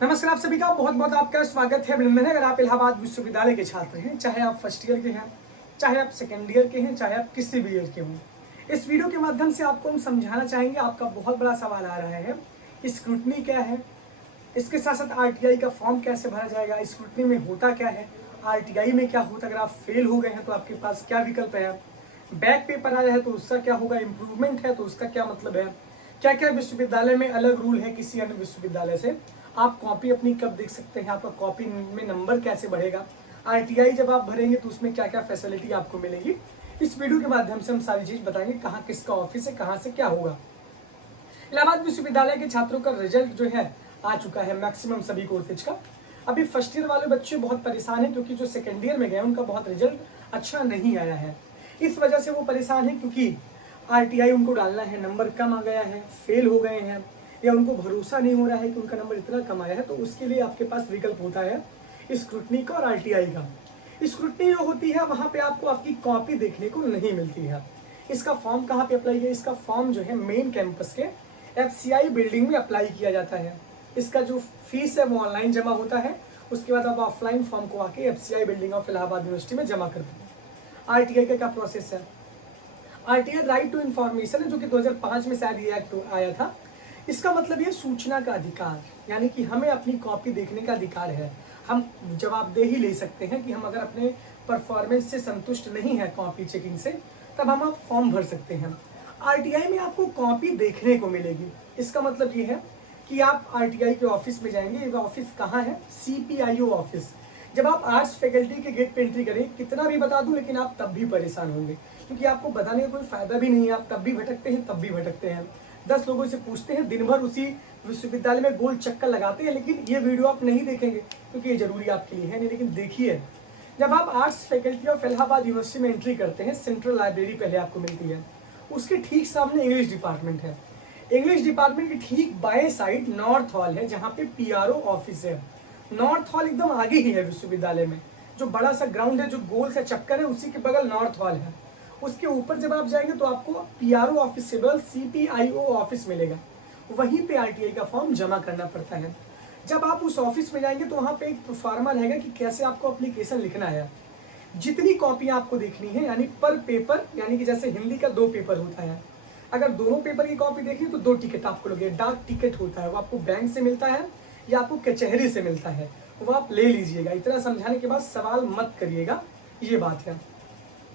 नमस्कार, आप सभी का बहुत बहुत आपका स्वागत है। अभिनंदन है अगर आप इलाहाबाद विश्वविद्यालय के छात्र हैं, चाहे आप फर्स्ट ईयर के हैं, चाहे आप सेकेंड ईयर के हैं, चाहे आप किसी भी ईयर के हों। इस वीडियो के माध्यम से आपको हम समझाना चाहेंगे। आपका बहुत बड़ा सवाल आ रहा है कि स्क्रूटनी क्या है, इसके साथ साथ आरटीआई का फॉर्म कैसे भरा जाएगा, स्क्रूटनी में होता क्या है, आरटीआई में क्या होता है, अगर आप फेल हो गए हैं तो आपके पास क्या विकल्प है, बैक पेपर आया है तो उसका क्या होगा, इम्प्रूवमेंट है तो उसका क्या मतलब है, क्या क्या विश्वविद्यालय में अलग रूल है किसी अन्य विश्वविद्यालय से, आप कॉपी अपनी कब देख सकते हैं, आपका कॉपी में नंबर कैसे बढ़ेगा, आरटीआई जब आप भरेंगे तो उसमें क्या क्या फैसिलिटी आपको मिलेगी। इस वीडियो के माध्यम से हम सारी चीज बताएंगे, कहाँ किसका ऑफिस है, कहाँ से क्या होगा। इलाहाबाद विश्वविद्यालय के छात्रों का रिजल्ट जो है आ चुका है मैक्सिमम सभी कोर्सेज का। अभी फर्स्ट ईयर वाले बच्चे बहुत परेशान हैं क्योंकि जो सेकेंड ईयर में गए उनका बहुत रिजल्ट अच्छा नहीं आया है। इस वजह से वो परेशान है क्योंकि आरटीआई उनको डालना है, नंबर कम आ गया है, फेल हो गए हैं, या उनको भरोसा नहीं हो रहा है कि उनका नंबर इतना कम आया है। तो उसके लिए आपके पास विकल्प होता है स्क्रूटनी का और आरटीआई का। स्क्रूटनी जो होती है वहां पे आपको आपकी कॉपी देखने को नहीं मिलती है। इसका फॉर्म कहाँ पे अप्लाई है, इसका फॉर्म जो है मेन कैंपस के एफसीआई बिल्डिंग में अप्लाई किया जाता है। इसका जो फीस है वो ऑनलाइन जमा होता है, उसके बाद आप ऑफलाइन फॉर्म को आके FCI building of Allahabad university में जमा करते हैं। आरटीआई का क्या प्रोसेस है, आरटीआई राइट टू इन्फॉर्मेशन है, जो कि 2005 में शायद ये एक्ट आया था। इसका मतलब ये सूचना का अधिकार, यानी कि हमें अपनी कॉपी देखने का अधिकार है। हम जवाबदेही ले सकते हैं कि हम अगर अपने परफॉर्मेंस से संतुष्ट नहीं है कॉपी चेकिंग से, तब हम आप फॉर्म भर सकते हैं। आरटीआई में आपको कॉपी देखने को मिलेगी। इसका मतलब ये है कि आप आरटीआई के ऑफिस में जाएंगे। ये ऑफिस कहाँ है, सीपीआईओ ऑफिस। जब आप आर्ट्स फैकल्टी के गेट पे एंट्री करें, कितना भी बता दूं लेकिन आप तब भी परेशान होंगे, क्योंकि आपको बताने का कोई फायदा भी नहीं है। आप तब भी भटकते हैं, तब भी भटकते हैं। 10 लोगों से पूछते हैं, दिन भर उसी विश्वविद्यालय में गोल चक्कर लगाते हैं। लेकिन ये वीडियो आप नहीं देखेंगे क्योंकि ये जरूरी आपके लिए है नहीं। लेकिन देखिए, जब आप arts faculty of Allahabad university में एंट्री करते हैं, सेंट्रल लाइब्रेरी पहले आपको मिलती है। उसके ठीक सामने इंग्लिश डिपार्टमेंट है। इंग्लिश डिपार्टमेंट के ठीक बाएं साइड नॉर्थ हॉल है, जहाँ पे पीआरओ ऑफिस है। नॉर्थ हॉल एकदम आगे ही है विश्वविद्यालय में। जो बड़ा सा ग्राउंड है, जो गोल सा चक्कर है, उसी के बगल नॉर्थ हॉल है। उसके ऊपर जब आप जाएंगे तो आपको पीआरओ ऑफिस से बगल सीपीआईओ ऑफिस मिलेगा। वहीं पे आरटीआई का फॉर्म जमा करना पड़ता है। जब आप उस ऑफिस में जाएंगे तो वहां पे एक प्रोफार्मा रहेगा कि कैसे आपको एप्लीकेशन लिखना है। जितनी कॉपियां आपको देखनी है, यानी पर पेपर, यानी कि जैसे हिंदी का 2 पेपर होता है, अगर दोनों पेपर की कॉपी देखनी तो 2 टिकट आपको लगेगा। डाक टिकट होता है, वो आपको बैंक से मिलता है या आपको कचहरी से मिलता है, वो आप ले लीजिएगा। इतना समझाने के बाद सवाल मत करिएगा, ये बात है।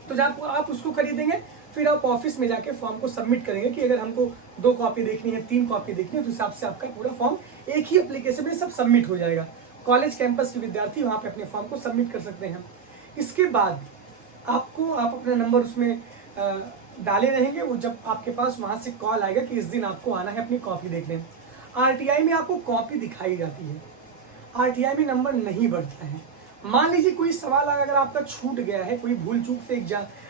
तो जब आप उसको खरीदेंगे, फिर आप ऑफिस में जाके फॉर्म को सबमिट करेंगे कि अगर हमको 2 कॉपी देखनी है, 3 कॉपी देखनी है, तो हिसाब से आपका पूरा फॉर्म एक ही एप्लीकेशन में सब सबमिट हो जाएगा। कॉलेज कैंपस के विद्यार्थी वहां पे अपने फॉर्म को सबमिट कर सकते हैं। इसके बाद आप अपना नंबर उसमें डाले रहेंगे। वो जब आपके पास वहां से कॉल आएगा कि इस दिन आपको आना है अपनी कॉपी देखने। आरटीआई में आपको कॉपी दिखाई जाती है, आरटीआई में नंबर नहीं बढ़ता है। मान लीजिए कोई सवाल अगर आपका छूट गया है, कोई भूल चूक से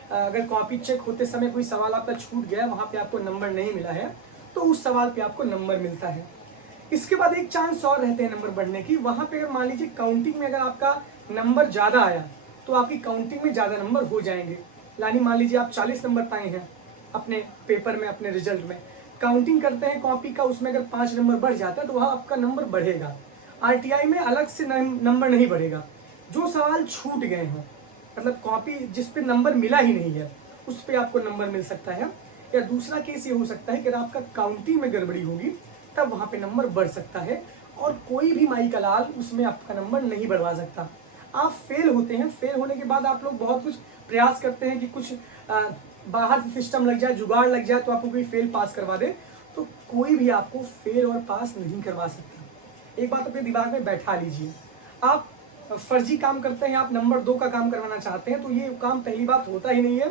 अगर कॉपी चेक होते समय कोई सवाल आपका छूट गया, वहां पे आपको नंबर नहीं मिला है, तो उस सवाल पे आपको नंबर मिलता है। इसके बाद एक चांस और रहते हैं नंबर बढ़ने की। वहां पे अगर मान लीजिए काउंटिंग में अगर आपका नंबर ज्यादा आया तो आपकी काउंटिंग में ज्यादा नंबर हो जाएंगे। यानी मान लीजिए आप 40 नंबर पाए हैं अपने पेपर में, अपने रिजल्ट में, काउंटिंग करते हैं कॉपी का, उसमें अगर 5 नंबर बढ़ जाता है तो वहां आपका नंबर बढ़ेगा। आरटीआई में अलग से नंबर नहीं बढ़ेगा। जो सवाल छूट गए हैं, मतलब कॉपी जिस पे नंबर मिला ही नहीं है, उस पे आपको नंबर मिल सकता है। या दूसरा केस ये हो सकता है कि अगर आपका काउंटिंग में गड़बड़ी होगी तब वहां पे नंबर बढ़ सकता है, और कोई भी माई का लाल उसमें आपका नंबर नहीं बढ़वा सकता। आप फेल होते हैं, फेल होने के बाद आप लोग बहुत कुछ प्रयास करते हैं कि कुछ बाहर से सिस्टम लग जाए, जुगाड़ लग जाए तो आपको कोई फेल पास करवा दे। तो कोई भी आपको फेल और पास नहीं करवा सकता। एक बात अपने दिमाग में बैठा लीजिए, आप फर्जी काम करते हैं, आप नंबर 2 का काम करवाना चाहते हैं, तो ये काम पहली बात होता ही नहीं है।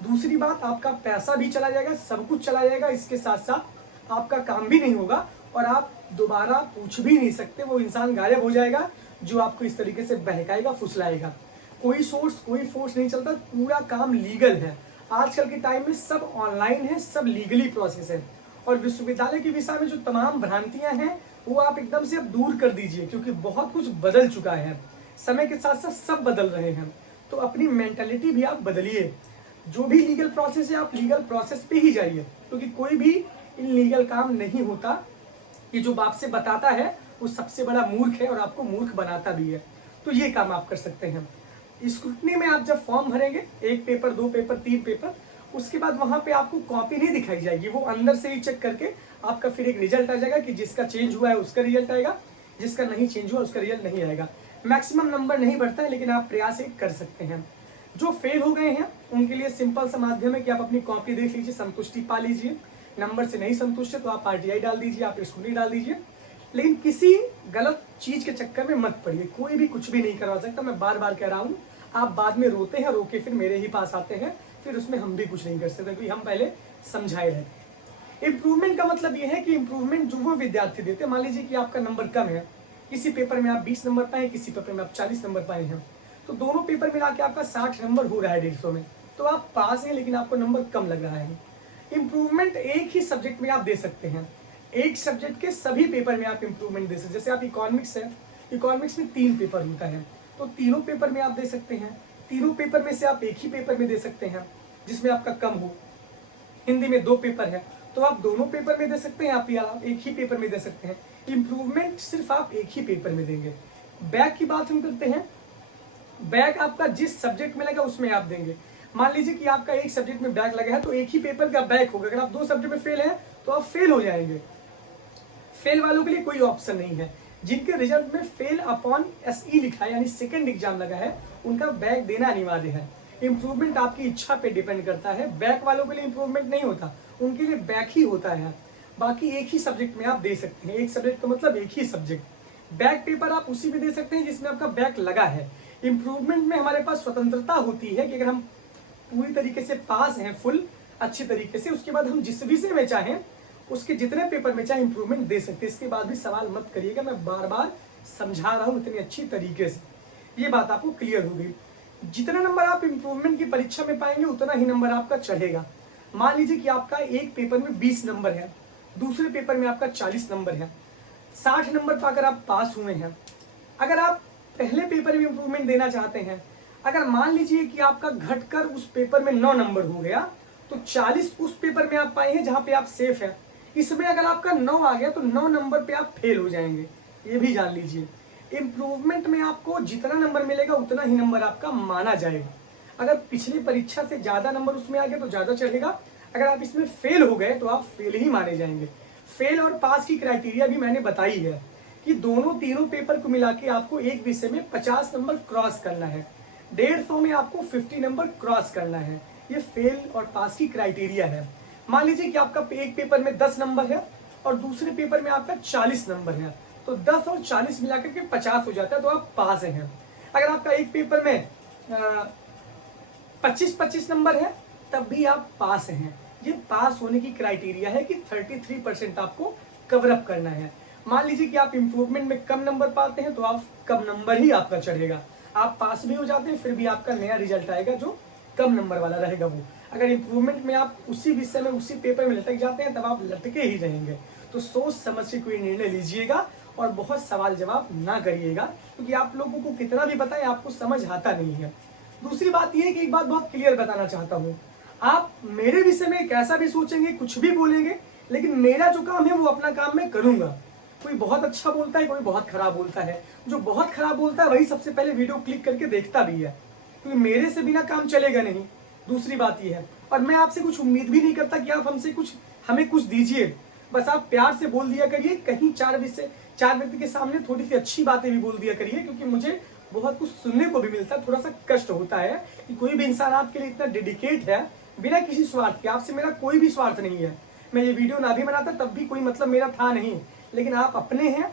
दूसरी बात, आपका पैसा भी चला जाएगा, सब कुछ चला जाएगा, इसके साथ साथ आपका काम भी नहीं होगा और आप दोबारा पूछ भी नहीं सकते। वो इंसान गायब हो जाएगा जो आपको इस तरीके से बहकाएगा, फुसलाएगा। कोई सोर्स, कोई फोर्स नहीं चलता, पूरा काम लीगल है। आजकल के टाइम में सब ऑनलाइन है, सब लीगली प्रोसेस है। और विश्वविद्यालय के विषय में जो तमाम भ्रांतियां हैं वो आप एकदम से अब दूर कर दीजिए, क्योंकि बहुत कुछ बदल चुका है। समय के साथ साथ सब बदल रहे हैं, तो अपनी मेंटालिटी भी आप बदलिए। जो भी लीगल प्रोसेस है आप लीगल प्रोसेस पे ही जाइए, क्योंकि कोई भी इलीगल काम नहीं होता। ये जो बाप से बताता है वो सबसे बड़ा मूर्ख है और आपको मूर्ख बनाता भी है। तो ये काम आप कर सकते हैं। स्क्रूटनी में आप जब फॉर्म भरेंगे, 1 पेपर, 2 पेपर, 3 पेपर, उसके बाद वहां पे आपको कॉपी नहीं दिखाई जाएगी, वो अंदर से ही चेक करके आपका फिर एक रिजल्ट आ जाएगा कि जिसका चेंज हुआ है उसका रिजल्ट आएगा, जिसका नहीं चेंज हुआ उसका रिजल्ट नहीं आएगा। मैक्सिमम नंबर नहीं बढ़ता है, लेकिन आप प्रयास एक कर सकते हैं। जो फेल हो गए हैं उनके लिए सिंपल सा माध्यम है कि आप अपनी कॉपी देख लीजिए, संतुष्टि पा लीजिए। नंबर से नहीं संतुष्ट है तो आप RTI डाल दीजिए, आप स्कूटी डाल दीजिए, लेकिन किसी गलत चीज के चक्कर में मत पड़िए। कोई भी कुछ भी नहीं करवा सकता, मैं बार बार कह रहा हूँ। आप बाद में रोते हैं, रोके फिर मेरे ही पास आते हैं, फिर उसमें हम भी कुछ नहीं कर सकते क्योंकि हम पहले समझाए रहते हैं। इम्प्रूवमेंट का मतलब ये है कि इम्प्रूवमेंट जो वो विद्यार्थी देते हैं, मान लीजिए कि आपका नंबर कम है, किसी पेपर में आप 20 नंबर पाए, किसी पेपर में आप 40 नंबर पाए हैं, तो दोनों पेपर मिला के आपका 60 नंबर हो रहा है 150 में, तो आप पास हैं, लेकिन आपको नंबर कम लग रहा है। इम्प्रूवमेंट एक ही सब्जेक्ट में आप दे सकते हैं, एक सब्जेक्ट के सभी पेपर में आप इम्प्रूवमेंट दे सकते हैं। जैसे आप इकोनॉमिक्स है, इकोनॉमिक्स में 3 पेपर होता है, तो तीनों पेपर में आप दे सकते हैं। तीनों पेपर में से आप एक ही पेपर में दे सकते हैं जिसमें आपका कम हो। हिंदी में 2 पेपर है तो आप दोनों पेपर में दे सकते हैं, आप एक ही पेपर में दे सकते हैं। इम्प्रूवमेंट सिर्फ आप एक ही पेपर में देंगे। बैक की बात हम करते हैं। बैक आपका जिस सब्जेक्ट में लगा उसमें आप देंगे। मान लीजिए कि आपका एक सब्जेक्ट में बैक लगा है तो एक ही पेपर का बैक होगा। अगर आप 2 सब्जेक्ट में फेल हैं तो आप फेल हो जाएंगे। फेल वालों के लिए कोई ऑप्शन नहीं है। जिनके रिजल्ट में फेल अपॉन SE लिखा है, यानी सेकंड एग्जाम लगा है, उनका बैक देना अनिवार्य है। इंप्रूवमेंट आपकी इच्छा पे डिपेंड करता है। बैक वालों के लिए इंप्रूवमेंट नहीं होता, उनके लिए बैक ही होता है। बाकी एक ही सब्जेक्ट में आप दे सकते हैं। एक सब्जेक्ट का मतलब एक ही सब्जेक्ट। बैक पेपर आप उसी में दे सकते हैं जिसमें आपका बैक लगा है। इंप्रूवमेंट में हमारे पास स्वतंत्रता होती है कि अगर हम पूरी तरीके से पास हैं, फुल अच्छी तरीके से, उसके बाद हम जिस विषय में चाहें उसके जितने पेपर में चाहे इंप्रूवमेंट दे सकते हैं। इसके बाद भी सवाल मत करिएगा, मैं बार बार समझा रहा हूं इतनी अच्छी तरीके से। ये बात आपको क्लियर हो गई। जितना नंबर आप इंप्रूवमेंट की परीक्षा में पाएंगे उतना ही नंबर आपका चढ़ेगा। मान लीजिए कि आपका एक पेपर में 20 नंबर है, दूसरे पेपर में आपका 40 नंबर है, 60 नंबर पाकर आप पास हुए हैं। अगर आप पहले पेपर में इंप्रूवमेंट देना चाहते हैं, अगर मान लीजिए कि आपका घटकर उस पेपर में 9 नंबर हो गया, तो 40 उस पेपर में आप पाए हैं जहां पे आप सेफ है। इसमें अगर आपका 9 आ गया तो 9 नंबर पे आप फेल हो जाएंगे, ये भी जान लीजिए। इंप्रूवमेंट में आपको जितना नंबर मिलेगा उतना ही नंबर आपका माना जाएगा। अगर पिछली परीक्षा से ज्यादा नंबर उसमें आ गया तो ज्यादा चढ़ेगा। अगर आप इसमें फेल हो गए तो आप फेल ही माने जाएंगे। फेल और पास की क्राइटेरिया भी मैंने बताई है कि तीनों पेपर को मिला के आपको एक विषय में 50 नंबर क्रॉस करना है, 150 में आपको 50 नंबर क्रॉस करना है। ये फेल और पास की क्राइटेरिया है। मान लीजिए कि आपका एक पेपर में 10 नंबर है और दूसरे पेपर में आपका 40 नंबर है, तो 10 और 40 मिलाकर के 50 हो जाता है, तो आप पास हैं। अगर आपका एक पेपर में 25-25 नंबर है तब भी आप पास हैं। ये पास होने की क्राइटेरिया है कि 33% आपको कवर अप करना है। मान लीजिए कि आप इंप्रूवमेंट में कम नंबर पाते हैं तो आप कम नंबर ही आपका चढ़ेगा। आप पास भी हो जाते हैं फिर भी आपका नया रिजल्ट आएगा जो कम नंबर वाला रहेगा वो। अगर इंप्रूवमेंट में आप उसी विषय में उसी पेपर में लटक जाते हैं तब आप लटके ही रहेंगे। तो सोच समझ के कोई निर्णय लीजिएगा और बहुत सवाल जवाब ना करिएगा, क्योंकि आप लोगों को कितना भी बताएं आपको समझ आता नहीं है। दूसरी बात यह है कि एक बात बहुत क्लियर बताना चाहता हूँ, आप मेरे विषय में कैसा भी सोचेंगे, कुछ भी बोलेंगे, लेकिन मेरा जो काम है वो अपना काम मैं करूंगा। कोई बहुत अच्छा बोलता है, कोई बहुत खराब बोलता है। जो बहुत खराब बोलता है वही सबसे पहले वीडियो क्लिक करके देखता भी है, क्योंकि मेरे से बिना काम चलेगा नहीं। दूसरी बात यह है, और मैं आपसे कुछ उम्मीद भी नहीं करता कि आप हमें कुछ दीजिए। बस आप प्यार से बोल दिया करिए, कहीं 4 व्यक्ति के सामने थोड़ी सी अच्छी बातें भी बोल दिया करिए, क्योंकि मुझे बहुत कुछ सुनने को भी मिलता है। थोड़ा सा कष्ट होता है कि कोई भी इंसान आपके लिए इतना डेडिकेट है बिना किसी स्वार्थ के। आपसे मेरा कोई भी स्वार्थ नहीं है। मैं ये वीडियो ना भी बनाता तब भी कोई मतलब मेरा था नहीं, लेकिन आप अपने हैं।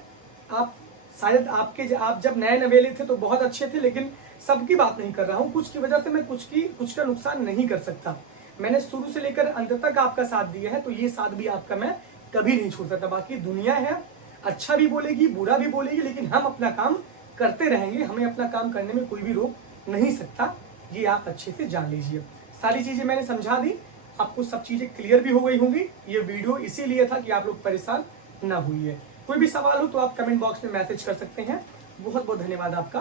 आप शायद आप जब नए नवेले थे तो बहुत अच्छे थे, लेकिन सबकी बात नहीं कर रहा हूँ। कुछ की वजह से मैं कुछ का नुकसान नहीं कर सकता। मैंने शुरू से लेकर अंत तक आपका साथ दिया है, तो ये साथ भी आपका मैं कभी नहीं छोड़ सकता। बाकी दुनिया है, अच्छा भी बोलेगी बुरा भी बोलेगी, लेकिन हम अपना काम करते रहेंगे। हमें अपना काम करने में कोई भी रोक नहीं सकता, ये आप अच्छे से जान लीजिए। सारी चीजें मैंने समझा दी, आपको सब चीजें क्लियर भी हो गई होंगी। ये वीडियो इसीलिए था कि आप लोग परेशान ना हुई है। कोई भी सवाल हो तो आप कमेंट बॉक्स में मैसेज कर सकते हैं। बहुत बहुत धन्यवाद आपका।